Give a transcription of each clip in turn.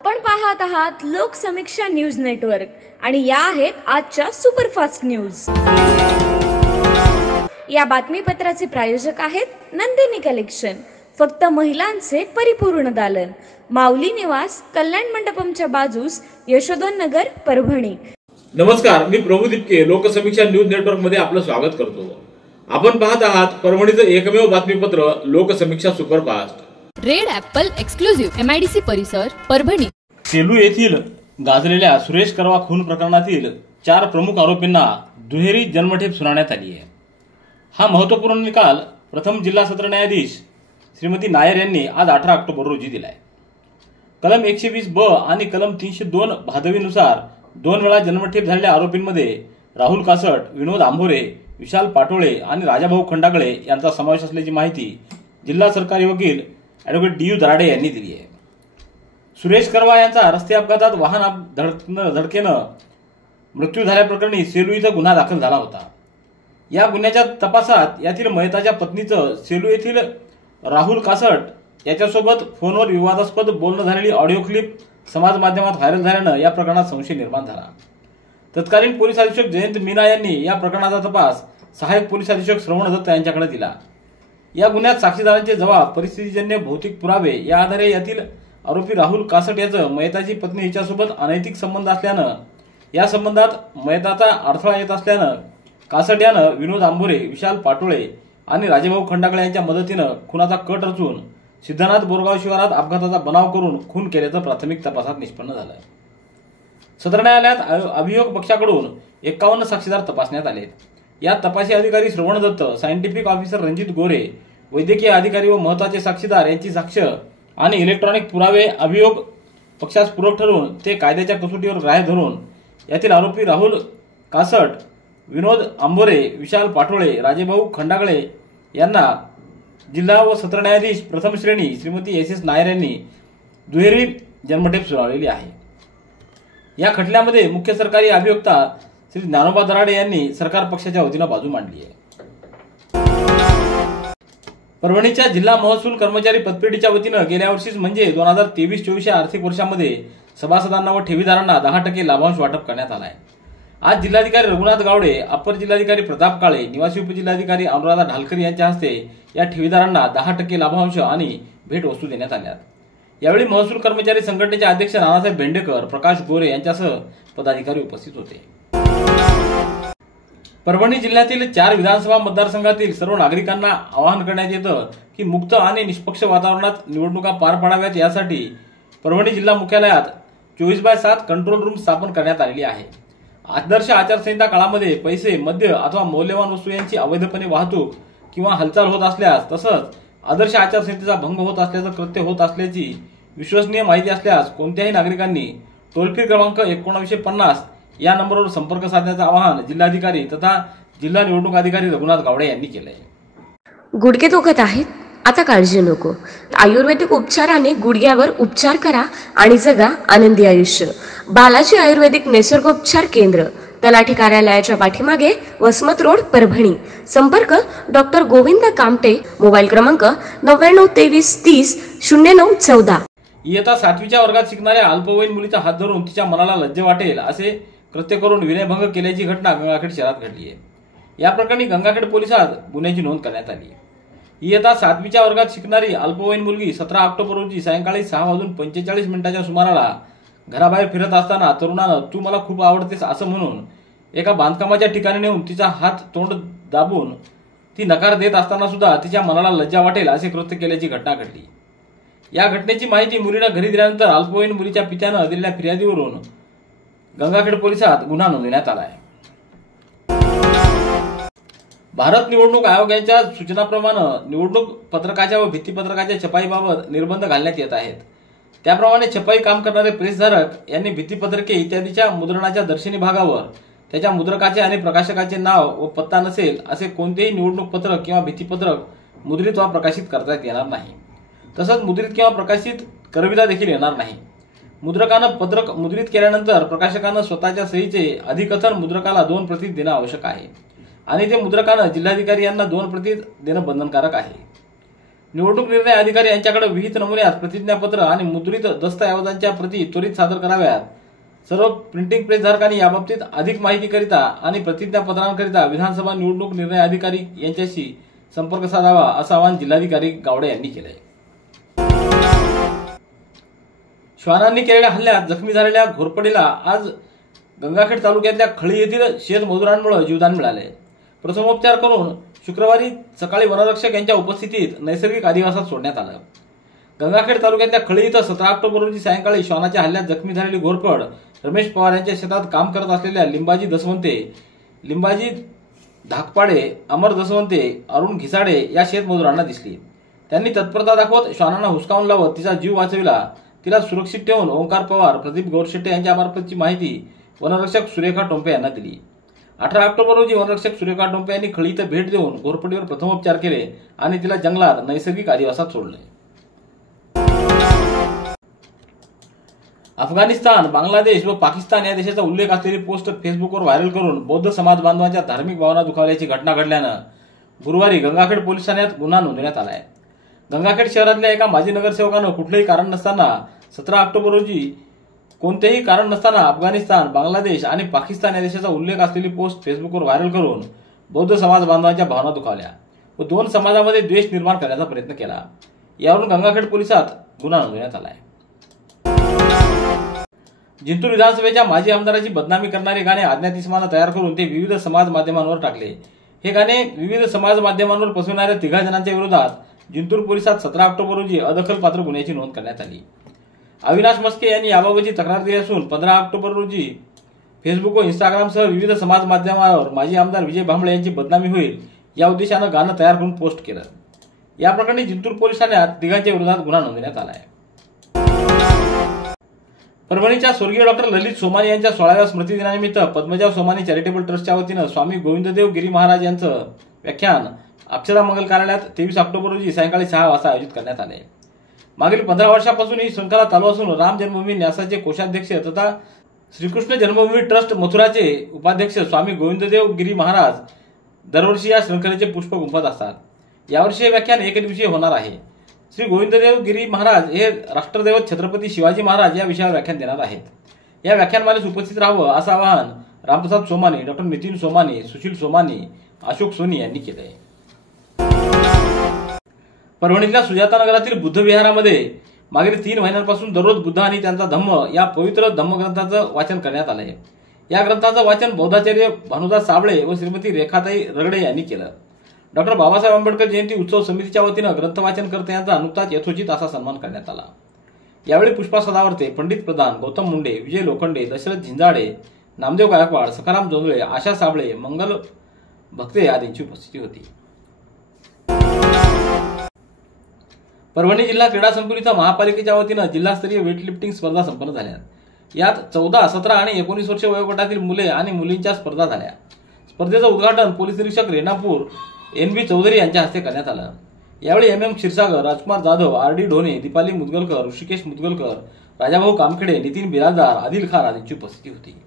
आपण पाहत आहात लोकसमीक्षा न्यूज नेटवर्क आणि या आहेत आजच्या सुपरफास्ट न्यूज। या बातमीपत्राचे प्रायोजक आहेत नंदिनी कलेक्शन, फक्त महिलांचे परिपूर्ण दालन, माऊली निवास, कल्याण मंडपमच्या बाजूस, यशोधन नगर, परभणी। नमस्कार, मी प्रभू दिपके लोकसमीक्षा न्यूज नेटवर्क मध्ये आपलं स्वागत करतो। आपण पाहत आहात परभणीचं एकमेव बातमीपत्र Loksamiksha superfast. Red Apple exclusive MIDC परिसर, परभणी। सेलू येथील गाजलेल्या सुरेश करवा खून प्रकरणातील 4 प्रमुख आरोपींना दुहेरी जन्मठेप सुनावण्यात आली आहे। हा महत्त्वपूर्ण निकाल प्रथम जिल्हा सत्र न्यायाधीश श्रीमती नायर यांनी आज 18 ऑक्टोबर रोजी दिलाय। कलम 120 ब आणि कलम 302 भादवीनुसार 2 वेळा जन्मठेप झालेल्या आरोपींमध्ये राहुल कासट, विनोद आंभोरे, विशाल पाटोळे आणि राजाभाऊ खंडागळे यांचा समावेश असल्याची माहिती जिल्हा सरकारी वकील ॲडव्होकेट DU दराडे यांनी दिली आहे। सुरेश करवा यांचा रस्ते अपघातात वाहन धडकेनं मृत्यू झाल्याप्रकरणी सेलू इथं गुन्हा दाखल झाला होता। या गुन्ह्याच्या तपासात यातील मयताच्या पत्नीचं सेलू येथील राहुल कासट याच्यासोबत फोनवर विवादास्पद बोलणं झालेली ऑडिओ क्लिप समाज माध्यमात व्हायरल झाल्यानं या प्रकरणात संशय निर्माण झाला। तत्कालीन पोलीस अधीक्षक जयंत मीना यांनी या प्रकरणाचा तपास सहाय्यक पोलीस अधीक्षक श्रवण दत्त यांच्याकडे दिला। या गुन्ह्यात साक्षीदारांचे जबाब, परिस्थितीजन्य भौतिक पुरावे या आधारे यातील आरोपी राहुल कासट याचं मयताची पत्नी हिच्यासोबत अनैतिक संबंध असल्यानं या संबंधात मयताचा अडथळा येत असल्यानं कासट यानं विनोद आंभोरे, विशाल पाटोळे आणि राजेभाऊ खंडागळे यांच्या मदतीनं खुनाचा कट रचून सिद्धनाथ बोरगाव शिवारात अपघाताचा बनाव करून खून केल्याचं प्राथमिक तपासात निष्पन्न झालं। सत्र न्यायालयात अभियोग पक्षाकडून 51 साक्षीदार तपासण्यात आले। यात तपासी अधिकारी श्रवण दत्त, सायंटिफिक ऑफिसर रणजित गोरे, वैद्यकीय अधिकारी व महत्वाचे साक्षीदार यांची साक्ष आणि इलेक्ट्रॉनिक पुरावे अभियोग पक्षास पूरक ठरून ते कायद्याच्या कसोटीवर ग्राह्य धरून यातील आरोपी राहुल कासट, विनोद आंभोरे, विशाल पाटोळे, राजेभाऊ खंडागळे यांना जिल्हा व सत्र न्यायाधीश प्रथम श्रेणी श्रीमती SS नायर यांनी दुहेरी जन्मठेप सुनावलेली आहे। या खटल्यामध्ये मुख्य सरकारी अभियोक्ता श्री ज्ञानोबा दराडे यांनी सरकार पक्षाच्या वतीनं बाजू मांडली आहे। परभणीच्या जिल्हा महसूल कर्मचारी पतपेढीच्या वतीनं गेल्या वर्षीच म्हणजे 2023-24 या आर्थिक वर्षामध्ये सभासदांना व ठेवीदारांना 10% लाभांश वाटप करण्यात आला आहे। आज जिल्हाधिकारी रघुनाथ गावडे, अपर जिल्हाधिकारी प्रताप काळे, निवासी उपजिल्हाधिकारी अनुराधा ढालकर यांच्या हस्ते या ठेवीदारांना 10% लाभांश आणि भेटवस्तू देण्यात आल्या। यावेळी महसूल कर्मचारी संघटनेचे अध्यक्ष नानासाहेब भेंडेकर, प्रकाश गोरे यांच्यासह पदाधिकारी उपस्थित होते। परभणी जिल्ह्यातील 4 विधानसभा मतदारसंघातील सर्व नागरिकांना आवाहन करण्यात येतं की मुक्त आणि निष्पक्ष वातावरणात निवडणुका पार पाडाव्यात यासाठी परभणी जिल्हा मुख्यालयात 24/7 कंट्रोल रूम स्थापन करण्यात आलेली आहे। आदर्श आचारसंहिता काळामध्ये पैसे, मद्य अथवा मौल्यवान वस्तू यांची अवैधपणे वाहतूक किंवा हालचाल होत असल्यास तसंच आदर्श आचारसंहितेचा भंग होत असल्याचं कृत्य होत असल्याची विश्वसनीय माहिती असल्यास कोणत्याही नागरिकांनी टोल फ्री क्रमांक 1950 या नंबरवर संपर्क साधण्याचं आवाहन जिल्हाधिकारी तथा जिल्हा निवडणूक अधिकारी रघुनाथ गावडे यांनी केलंय। गुडघे दुखत आहेत, आता काळजी नको। आयुर्वेदिक उपचाराने गुडघ्यावर उपचार करा आणि जगा आनंदी आयुष्य। बालाजी आयुर्वेदिक निसर्गोपचार केंद्र, तलाठी कार्यालयाच्या पाठीमागे, वसमत रोड, परभणी। संपर्क डॉक्टर गोविंद कामटे, मोबाईल क्रमांक 9923300914। इयत्ता 7वीच्या वर्गात शिकणाऱ्या अल्पवयीन मुलीचा हात धरून तिच्या मनाला लज्जा वाटेल असे कृत्य करून विनयभंग केल्याची घटना गंगाखेड शहरात घडली आहे। या प्रकरणी गंगाखेड पोलिसात गुन्ह्याची नोंद करण्यात आली आहे। इयत्ता 7वीच्या वर्गात शिकणारी अल्पवयीन मुलगी 17 ऑक्टोबर रोजी सायंकाळी 6:45 सुमाराला घराबाहेर फिरत असताना तरुणानं "तू मला खूप आवडतेस" असं म्हणून एका बांधकामाच्या ठिकाणी नेऊन तिचा हात तोंड दाबून ती नकार देत असताना सुद्धा तिच्या मनाला लज्जा वाटेल असे कृत्य केल्याची घटना घडली। या घटनेची माहिती मुलीनं घरी दिल्यानंतर अल्पवयीन मुलीच्या पित्यानं दिलेल्या फिर्यादीवरून गंगाखेड पोलिसात गुन्हा नोंदवण्यात आला आहे। भारत निवडणूक आयोगाच्या सूचनाप्रमाणे निवडणूक पत्रकाच्या व भित्तीपत्रकाच्या छपाईबाबत निर्बंध घालण्यात येत आहेत। त्याप्रमाणे छपाई काम करणारे प्रेसधारक यांनी भित्तीपत्रके इत्यादीच्या मुद्रणाच्या दर्शनी भागावर त्याच्या मुद्रकाचे आणि प्रकाशकाचे नाव व पत्ता नसेल असे कोणतेही निवडणूक पत्रक किंवा भित्तीपत्रक मुद्रित वा प्रकाशित करता येणार नाही। तसंच मुद्रित किंवा प्रकाशित करविता देखील येणार नाही। मुद्रकानं पत्रक मुद्रित केल्यानंतर प्रकाशकानं स्वतःच्या सहीचे अधिकथन मुद्रकाला 2 प्रती देणं आवश्यक आहे आणि ते मुद्रकानं जिल्हाधिकारी यांना 2 प्रती देणं बंधनकारक आहे। निवडणूक निर्णय अधिकारी यांच्याकडे विहित नमुन्यात प्रतिज्ञापत्र आणि मुद्रित दस्तऐवजांच्या प्रती त्वरित सादर कराव्यात. सर्व प्रिंटिंग प्रेस धारकांनी याबाबतीत अधिक माहितीकरिता आणि प्रतिज्ञापत्रांकरिता विधानसभा निवडणूक निर्णय अधिकारी यांच्याशी संपर्क साधावा असं आवाहन जिल्हाधिकारी गावडे यांनी केलंय. श्वानांनी केलेल्या हल्ल्यात जखमी झालेल्या घोरपडीला आज गंगाखेड तालुक्यातल्या खळी येथील शेतमजुरांमुळे जीवदान मिळाले. प्रथमोपचार करून शुक्रवारी सकाळी वनरक्षक यांच्या उपस्थितीत नैसर्गिक अधिवासात सोडण्यात आलं. गंगाखेड तालुक्यातल्या खळी इथं 17 ऑक्टोबर रोजी सायंकाळी श्वानाच्या हल्ल्यात जखमी झालेली घोरपड रमेश पवार यांच्या शेतात काम करत असलेल्या लिंबाजी दसवंते, लिंबाजी धाकपाडे, अमर दसवंते, अरुण घिसाडे या शेतमजुरांना दिसली. त्यांनी तत्परता दाखवत श्वानांना हुसकावून लावत तिचा जीव वाचविला. तिला सुरक्षित ठेवून ओंकार पवार, प्रदीप गौरशेट्टे यांच्या मार्फतची माहिती वनरक्षक सुरेखा टोंपे यांना दिली. 18 ऑक्टोबर रोजी वनरक्षक सुरेखा टोंपे यांनी खळी इथं भेट देऊन घोरपडीवर प्रथमोपचार केले आणि तिला जंगलात नैसर्गिक अधिवासात सोडले. अफगाणिस्तान, बांगलादेश व पाकिस्तान या देशाचा उल्लेख असलेली पोस्ट फेसबुकवर व्हायरल करून बौद्ध समाज बांधवांच्या धार्मिक भावना दुखावल्याची घटना घडल्यानं गुरुवारी गंगाखेड पोलीस ठाण्यात गुन्हा नोंदवण्यात आला आहे. गंगाखेड शहरातल्या एका माजी नगरसेवकानं कुठलंही कारण नसताना 17 ऑक्टोबर रोजी कोणतेही कारण नसताना अफगाणिस्तान, बांगलादेश आणि पाकिस्तान या देशाचा उल्लेख असलेली पोस्ट फेसबुकवर व्हायरल करून बौद्ध समाज बांधवांच्या भावना दुखावल्या व दोन समाजामध्ये द्वेष निर्माण करण्याचा प्रयत्न केला. यावरून गंगाखेड पोलिसात गुन्हा नोंदवण्यात आला आहे. जिंतूर विधानसभेच्या माजी आमदाराची बदनामी करणारे गाणे अज्ञात इसमानं तयार करून ते विविध समाज माध्यमांवर टाकले. हे गाणे विविध समाज माध्यमांवर पसरवणाऱ्या 3 जणांच्या विरोधात जिंतूर पोलिसात 17 ऑक्टोबर रोजी अदखलपात्र गुन्ह्याची नोंद करण्यात आली. अविनाश मस्के यांनी याबाबतची तक्रार दिली असून 15 ऑक्टोबर रोजी फेसबुक व इंस्टाग्रामसह विविध समाज माध्यमांवर माजी आमदार विजय भांबळे यांची बदनामी होईल या उद्देशानं गाणं तयार करून पोस्ट केलं. या प्रकरणी जिंतूर पोलीस ठाण्यात 3 विरोधात गुन्हा नोंदवण्यात आला आहे. परभणीच्या स्वर्गीय डॉक्टर ललित सोमानी यांच्या 16व्या स्मृतिदिनानिमित्त पद्मजा सोमानी चॅरिटेबल ट्रस्टच्या वतीनं स्वामी गोविंददेव गिरी महाराज यांचं व्याख्यान अक्षरा मंगल कार्यालयात 23 ऑक्टोबर रोजी सायंकाळी 6 वाजता आयोजित करण्यात आले. मागील 15 वर्षापासून ही शृंखला चालू असून राम जन्मभूमी न्यासाचे कोषाध्यक्ष तथा श्रीकृष्ण जन्मभूमी ट्रस्ट मथुराचे उपाध्यक्ष स्वामी गोविंददेव गिरी महाराज दरवर्षी या शृंखलेचे पुष्प गुंफत असतात. यावर्षी हे व्याख्यान एकदिवसीय होणार आहे. श्री गोविंददेव गिरी महाराज हे राष्ट्रदैवत छत्रपती शिवाजी महाराज या विषयावर व्याख्यान देणार आहेत. या व्याख्यानमालेस उपस्थित राहावं असं आवाहन रामप्रसाद सोमानी, डॉक्टर नितीन सोमानी, सुशील सोमानी, अशोक सोनी यांनी केलं आहे. परभणीतल्या सुजाता नगरातील बुद्ध विहारामध्ये मागील 3 महिन्यांपासून दररोज बुद्ध आणि त्यांचा धम्म या पवित्र धम्मग्रंथाचं वाचन करण्यात आलंय. या ग्रंथाचं वाचन बौद्धाचार्य भानुदास साबळे व श्रीमती रेखाताई रगडे यांनी केलं. डॉक्टर बाबासाहेब आंबेडकर जयंती उत्सव समितीच्या वतीनं ग्रंथ वाचनकर्ते यांचा नुकताच यथोचित असा सन्मान करण्यात आला. यावेळी पुष्पा सदावर्ते, पंडित प्रधान, गौतम मुंडे, विजय लोखंडे, दशरथ झिंजाडे, नामदेव गायकवाड, सखाराम जोंधळे, आशा साबळे, मंगल भक्ते आदींची उपस्थिती होती. परभणी जिल्हा क्रीडा संकुल इथं महापालिकेच्या वतीनं जिल्हास्तरीय वेटलिफ्टिंग स्पर्धा संपन्न झाल्या. यात 14, 17 आणि 19 वर्ष वयोगटातील मुले आणि मुलींच्या स्पर्धा झाल्या. स्पर्धेचं उद्घाटन पोलीस निरीक्षक रेणापूर NB चौधरी यांच्या हस्ते करण्यात आलं. यावेळी MM क्षीरसागर, राजकुमार जाधव, RD ढोणे, दीपाली मुदगलकर, ऋषिकेश मुदगलकर, राजाभाऊ कामखेडे, नितीन बिराजदार, आदिल खान आदींची उपस्थिती होती.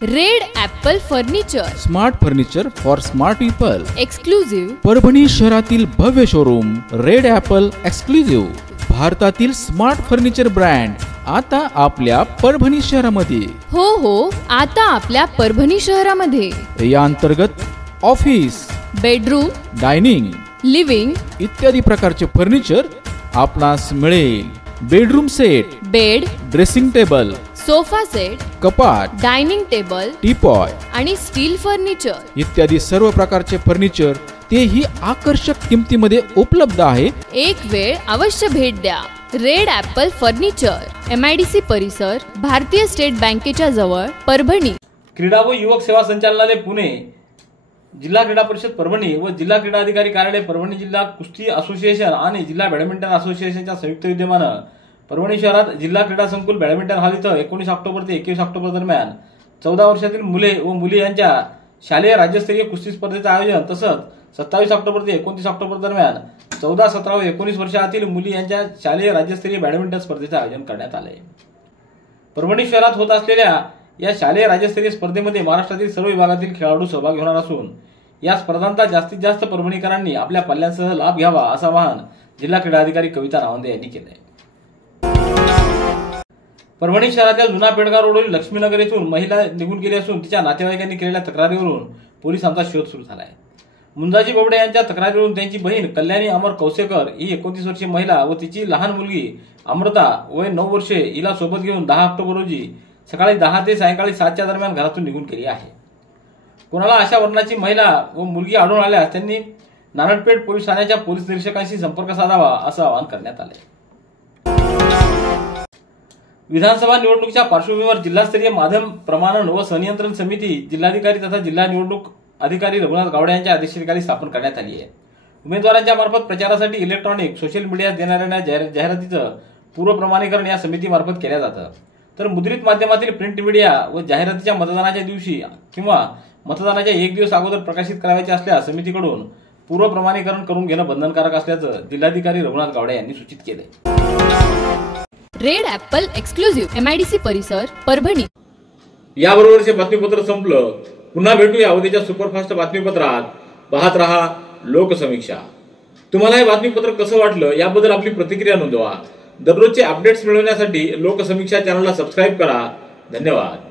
Red Apple furniture, smart furniture for smart people. Exclusive Parbhani शहरातील भव्य शोरूम रेड ॲपल एक्सक्लुझिव्ह, भारतातील स्मार्ट फर्निचर ब्रँड आता आपल्या परभणी शहरामध्ये. हो, आता आपल्या परभणी शहरामध्ये. या अंतर्गत ऑफिस, बेडरूम, डायनिंग, लिव्हिंग इत्यादी प्रकारचे फर्निचर आपणास मिळेल. Bedroom set, bed, dressing table, sofa set, कपाट, डायनिंग टेबल, टीपॉय आणि स्टील फर्निचर इत्यादी सर्व प्रकारचे फर्निचर तेही आकर्षक किमतीमध्ये उपलब्ध आहे. एक वेळ अवश्य भेट द्या. रेड ॲपल फर्निचर, MIDC परिसर, भारतीय स्टेट बँकेच्या जवळ, परभणी. क्रीडा व युवक सेवा संचालनालय पुणे, जिल्हा क्रीडा परिषद परभणी व जिल्हा क्रीडा अधिकारी कार्यालय परभणी, जिल्हा कुस्ती असोसिएशन आणि जिल्हा बॅडमिंटन असोसिएशनच्या संयुक्त विद्यमानं परभणी शहरात जिल्हा क्रीडा संकुल बॅडमिंटन हॉल इथं 19 ऑक्टोबर ते 21 ऑक्टोबर दरम्यान 14 वर्षातील मुले व मुली यांच्या शालेय राज्यस्तरीय कुस्ती स्पर्धेचं आयोजन तसंच 27 ऑक्टोबर ते 29 ऑक्टोबर दरम्यान 14, 17 व 19 वर्षातील मुली यांच्या शालेय राज्यस्तरीय बॅडमिंटन स्पर्धेचं आयोजन करण्यात आलंय. परभणी शहरात होत असलेल्या या शालेय राज्यस्तरीय स्पर्धेमध्ये महाराष्ट्रातील सर्व विभागातील खेळाडू सहभागी होणार असून या स्पर्धांचा जास्तीत जास्त परभणीकरांनी आपल्या पल्ल्यांसह लाभ घ्यावा असं आवाहन जिल्हा क्रीडा अधिकारी कविता नावंदे यांनी केलंय. परभणी शहरातील जुना पेडगाव रोडवरील लक्ष्मीनगर येथून महिला निघून गेली असून तिच्या नातेवाईकांनी केलेल्या तक्रारीवरून पोलिसांचा शोध सुरू झाला आहे. मुंजाजी बोबडे यांच्या तक्रारीवरून त्यांची बहीण कल्याणी अमर कौसेकर ही 29 वर्षीय महिला व तिची लहान मुलगी अमृता वय 9 वर्षे हिला सोबत घेऊन 10 ऑक्टोबर रोजी सकाळी 10 ते सायंकाळी 7च्या दरम्यान घरातून निघून गेली आहे. कोणाला अशा वर्णाची महिला व मुलगी आढळून आल्यास त्यांनी नारळपेठ पोलीस ठाण्याच्या पोलीस निरीक्षकांशी संपर्क साधावा असं आवाहन करण्यात आले. विधानसभा निवडणुकीच्या पार्श्वभूमीवर जिल्हास्तरीय माध्यम प्रमाणन व संनियंत्रण समिती जिल्हाधिकारी तथा जिल्हा निवडणूक अधिकारी रघुनाथ गावडे यांच्या अध्यक्षतेखाली स्थापन करण्यात आली आहे. उमेदवारांच्या मार्फत प्रचारासाठी इलेक्ट्रॉनिक सोशल मीडियात देणाऱ्या जाहिरातीचं पूर्वप्रमाणीकरण या समितीमार्फत केलं जातं. तर मुद्रित माध्यमातील प्रिंट मीडिया व जाहिरातीच्या मतदानाच्या दिवशी किंवा मतदानाच्या 1 दिवस अगोदर प्रकाशित करायचे असल्यास समितीकडून पूर्वप्रमाणीकरण करून घेणं बंधनकारक असल्याचं जिल्हाधिकारी रघुनाथ गावडे यांनी सूचित केलंय. रेड ॲपल एक्सक्लुझिव्ह MIDC परिसर परभणी. याबरोबरचे बातमीपत्र संपलं. पुन्हा भेटूया उद्याच्या सुपरफास्ट बातमीपत्रात. पाहत रहा लोकसमीक्षा. तुम्हाला हे बातमीपत्र कसं वाटलं याबद्दल आपली प्रतिक्रिया नोंदवा. दररोजचे अपडेट्स मिळवण्यासाठी लोकसमीक्षा चॅनलला सबस्क्राईब करा. धन्यवाद.